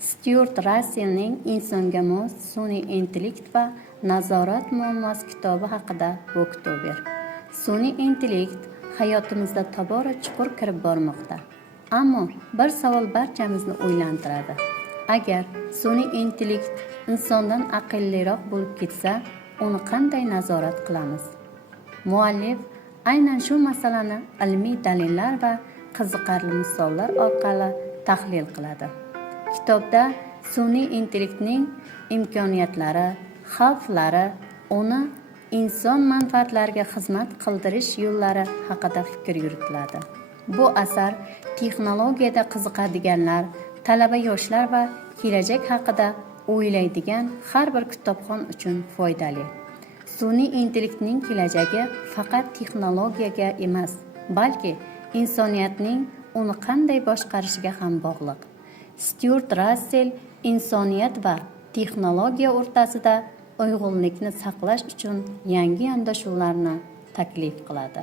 Stuart Russellning insonga mos sun'iy intellekt va nazorat muammosi kitobi haqida Oktober. Sun'iy intellekt hayotimizda tobora chuqur kirib bormoqda. Ammo bir savol barchamizni o'ylantiradi. Agar sun'iy intellekt insondan aqlliroq bo'lib ketsa, uni qanday nazorat qilamiz? Muallif aynan shu masalani ilmiy dalillar va qiziqarli misollar orqali tahlil qiladi. Kitobda sun'iy intellektning imkoniyatlari, xavflari, uni inson manfaatlariga xizmat qildirish yo'llari haqida fikr yuritiladi. Bu asar texnologiyada qiziqadiganlar, talaba yoshlar va kelajak haqida o'ylaydigan har bir kitobxon uchun foydali. Sun'iy intellektning kelajagi faqat texnologiyaga emas, balki insoniyatning uni qanday boshqarishiga ham bog'liq. Stuart Russell insoniyat va texnologiya o'rtasida uyg'unlikni saqlash uchun yangi yondashuvlarni taklif qiladi.